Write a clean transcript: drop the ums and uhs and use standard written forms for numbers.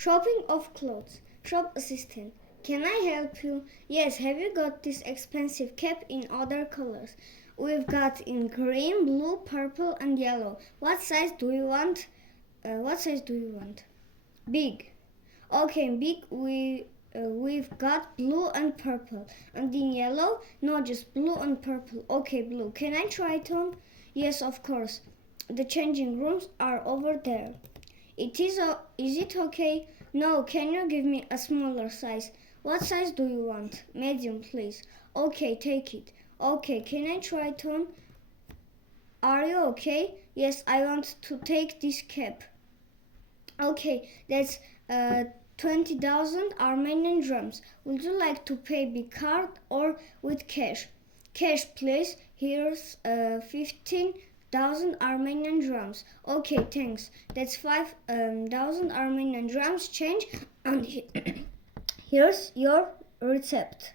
Shopping of clothes. Shop assistant. Can I help you? Yes, have you got this expensive cap in other colors? We've got in green, blue, purple, and yellow. What size do you want? Big. Okay, big. We've got blue and purple. And in yellow? No, just blue and purple. Okay, blue. Can I try it on? Yes, of course. The changing rooms are over there. Is it okay? No, can you give me a smaller size? What size do you want? Medium, please. Okay, take it. Okay, can I try it on? Are you okay? Yes, I want to take this cap. Okay, that's 20,000 Armenian drams. Would you like to pay by card or with cash? Cash, please. Here's 15,000 Armenian drams. Okay, thanks. That's 5,000 Armenian drams change, and here's your receipt.